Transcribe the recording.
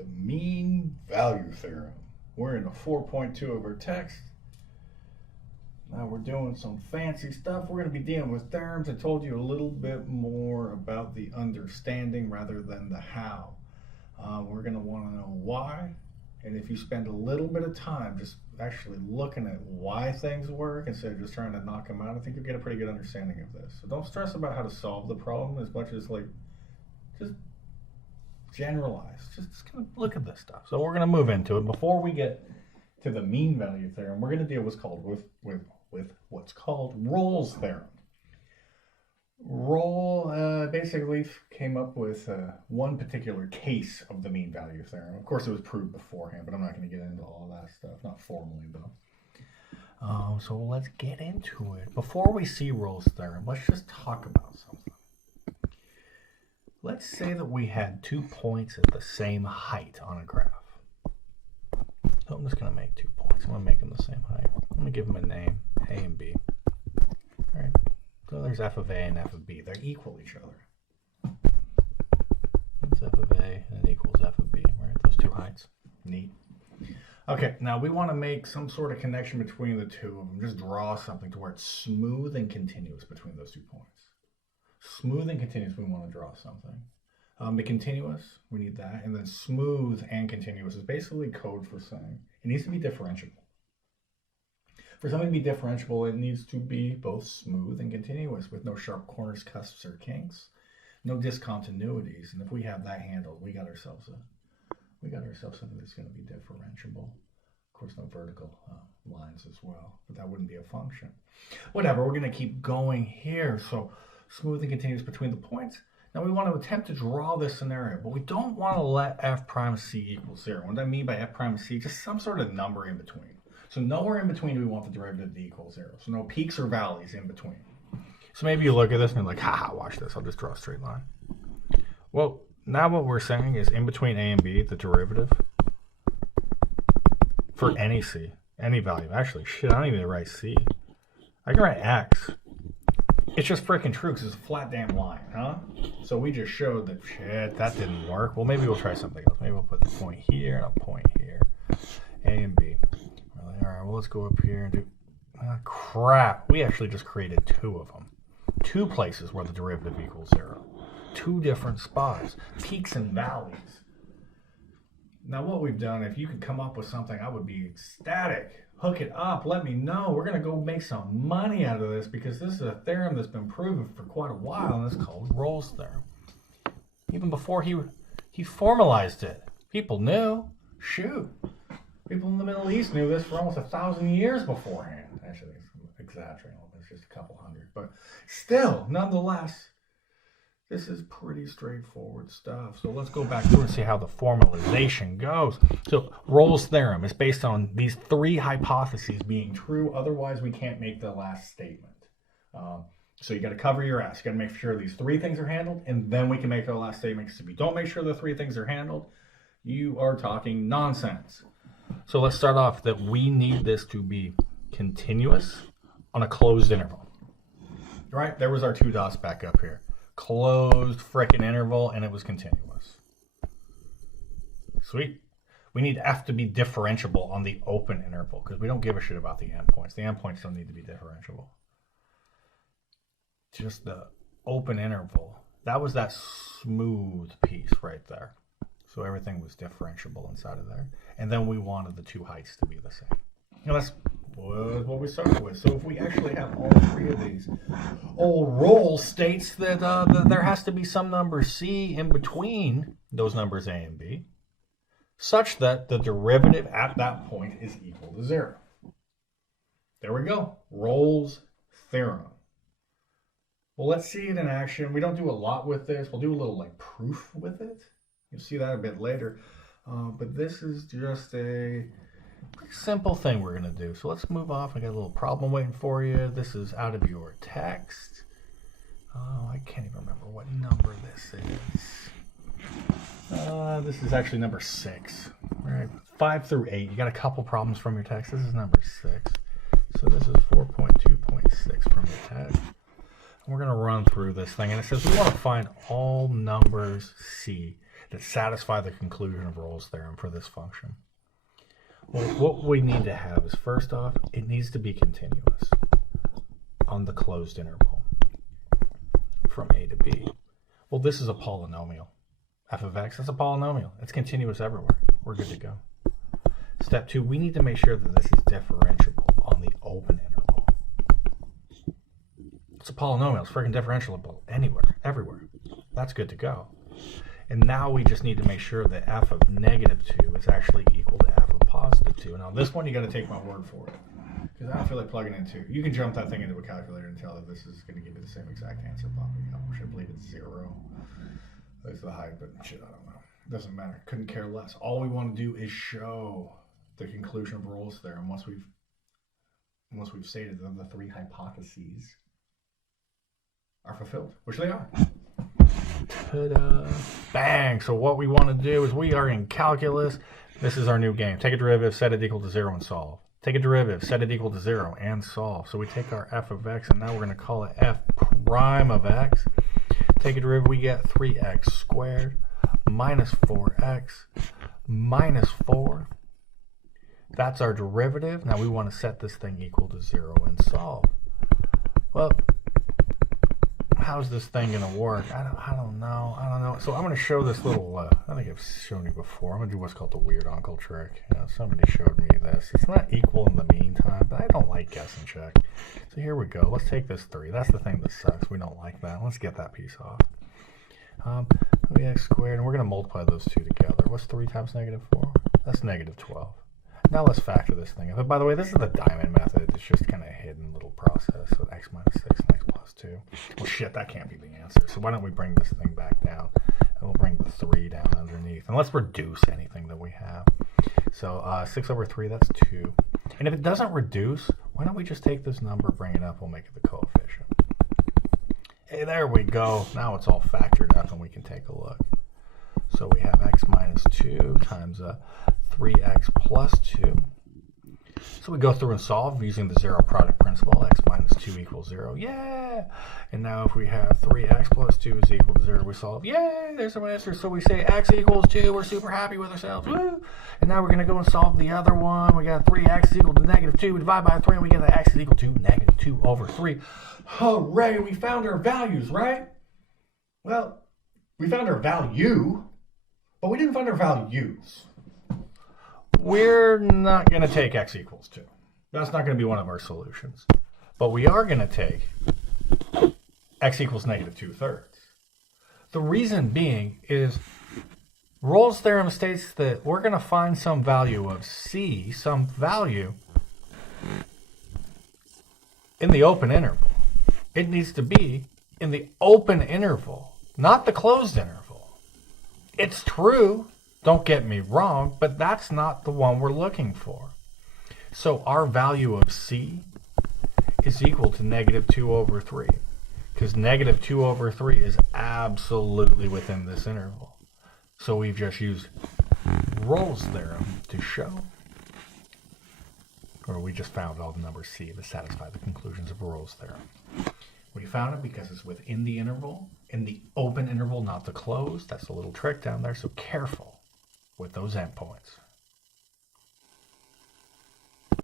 the mean value theorem. We're in a 4.2 of our text. Now we're doing some fancy stuff. We're going to be dealing with theorems. I told you a little bit more about the understanding rather than the how. We're going to want to know why. And if you spend a little bit of time just actually looking at why things work instead of just trying to knock them out, I think you'll get a pretty good understanding of this. So don't stress about how to solve the problem as much as just generalize. Just kind of look at this stuff. So we're going to move into it. Before we get to the mean value theorem, we're going to deal with what's called Rolle's theorem. Rolle basically came up with one particular case of the mean value theorem. Of course, it was proved beforehand, but I'm not going to get into all of that stuff, not formally though. So let's get into it. Before we see Rolle's theorem, let's just talk about something. Let's say that we had 2 points at the same height on a graph. So I'm just going to make 2 points. I'm going to make them the same height. I'm going to give them a name, A and B. All right. So there's f of A and f of B. They're equal each other. That's f of A and it equals f of B, right? Those two heights. Neat. Okay, now we want to make some sort of connection between the two of them. Just draw something to where it's smooth and continuous between those 2 points. Smooth and continuous, we want to draw something. The continuous, we need that. And then smooth and continuous is basically code for saying it needs to be differentiable. For something to be differentiable, it needs to be both smooth and continuous with no sharp corners, cusps, or kinks, no discontinuities. And if we have that handled, we got ourselves something that's going to be differentiable. Of course, no vertical lines as well, but that wouldn't be a function. Whatever, we're going to keep going here. So smooth and continuous between the points. Now we want to attempt to draw this scenario, but we don't want to let f prime c equal 0. What do I mean by f prime c? Just some sort of number in between. So nowhere in between do we want the derivative to equal 0. So no peaks or valleys in between. So maybe you look at this and you're like, haha, watch this. I'll just draw a straight line. Well, now what we're saying is in between a and b, the derivative for any c, any value. Actually, shit, I don't even need to write c. I can write x. It's just freaking true because it's a flat damn line, huh? So we just showed that, shit, that didn't work. Well, maybe we'll try something else. Maybe we'll put the point here and a point here. A and B. All right, well, let's go up here and do... crap. We actually just created 2 of them. 2 places where the derivative equals 0. 2 different spots. Peaks and valleys. Now, what we've done, if you could come up with something, I would be ecstatic. Hook it up. Let me know. We're going to go make some money out of this because this is a theorem that's been proven for quite a while, and it's called Rolle's theorem. Even before he formalized it, people knew. Shoot. People in the Middle East knew this for almost 1,000 years beforehand. Actually, it's exaggerating. It's just a couple hundred. But still, nonetheless, this is pretty straightforward stuff. So let's go back through and see how the formalization goes. So Rolle's theorem is based on these 3 hypotheses being true. Otherwise, we can't make the last statement. So you got to cover your ass. You got to make sure these 3 things are handled, and then we can make our last statement. Because if you don't make sure the 3 things are handled, you are talking nonsense. So let's start off that we need this to be continuous on a closed interval. Right? There was our 2 dots back up here. Closed frickin' interval, and it was continuous. Sweet. We need f to be differentiable on the open interval because we don't give a shit about the endpoints. The endpoints don't need to be differentiable. Just the open interval. That was that smooth piece right there. So everything was differentiable inside of there. And then we wanted the 2 heights to be the same. And that's what we started with. So if we actually have all 3 of these, old Rolle states that there has to be some number c in between those numbers a and b, such that the derivative at that point is equal to 0. There we go. Rolle's theorem. Well, let's see it in action. We don't do a lot with this. We'll do a little proof with it. You'll see that a bit later. But this is just a pretty simple thing we're going to do. So let's move off. I got a little problem waiting for you. This is out of your text. I can't even remember what number this is. This is actually number 6. All right, 5 through 8. You got a couple problems from your text. This is number 6. So this is 4.2.6 from your text. We're going to run through this thing, and it says we want to find all numbers c that satisfy the conclusion of Rolle's theorem for this function. Well, what we need to have is, first off, it needs to be continuous on the closed interval from a to b. Well, this is a polynomial. F of x is a polynomial. It's continuous everywhere. We're good to go. Step 2, we need to make sure that this is differentiable on the open interval. It's a polynomial. It's freaking differentiable anywhere, everywhere. That's good to go. And now we just need to make sure that f of -2 is actually equal to f of +2. Now this one you got to take my word for it, because I don't feel like plugging in 2. You can jump that thing into a calculator and tell that this is going to give you the same exact answer popping up, which I believe it's 0. That's the height, but shit, I don't know. It doesn't matter. Couldn't care less. All we want to do is show the conclusion of Rolle's theorem once we've stated that the 3 hypotheses are fulfilled, which they are. Ta-da. Bang! So what we want to do is, we are in calculus. This is our new game. Take a derivative, set it equal to 0, and solve. Take a derivative, set it equal to 0, and solve. So we take our f of x, and now we're going to call it f prime of x. Take a derivative, we get 3x squared minus 4x minus 4. That's our derivative. Now we want to set this thing equal to 0 and solve. Well, how's this thing going to work? I don't know. So I'm going to show this little, I think I've shown you before. I'm going to do what's called the weird uncle trick. You know, somebody showed me this. It's not equal in the meantime, but I don't like guess and check. So here we go. Let's take this 3. That's the thing that sucks. We don't like that. Let's get that piece off. 3x squared, and we're going to multiply those two together. What's 3 times -4? That's -12. Now let's factor this thing. But by the way, this is the diamond method. It's just kind of a hidden little process. So x minus 6 and x plus 2. Well, shit, that can't be the answer. So why don't we bring this thing back down? And we'll bring the 3 down underneath. And let's reduce anything that we have. So 6 over 3, that's 2. And if it doesn't reduce, why don't we just take this number, bring it up, we'll make it the coefficient. Hey, there we go. Now it's all factored up and we can take a look. So we have x minus 2 times 3x plus 2. So we go through and solve using the zero product principle. X minus 2 equals 0. Yeah! And now if we have 3x plus 2 is equal to 0, we solve. Yay! There's our answer. So we say x equals 2. We're super happy with ourselves. Woo! And now we're going to go and solve the other one. We got 3x is equal to -2. We divide by 3 and we get that x is equal to -2 over 3. Hooray! We found our values, right? Well, we found our value, but we didn't find our values. We're not going to take x equals 2. That's not going to be one of our solutions. But we are going to take x equals -2/3. The reason being is Rolle's theorem states that we're going to find some value of c, some value in the open interval. It needs to be in the open interval, not the closed interval. It's true. Don't get me wrong, but that's not the one we're looking for. So our value of c is equal to -2 over 3, because -2 over 3 is absolutely within this interval. So we've just used Rolle's theorem to show, or we just found all the numbers c that satisfy the conclusions of Rolle's theorem. We found it because it's within the interval, in the open interval, not the closed. That's a little trick down there, so careful with those endpoints.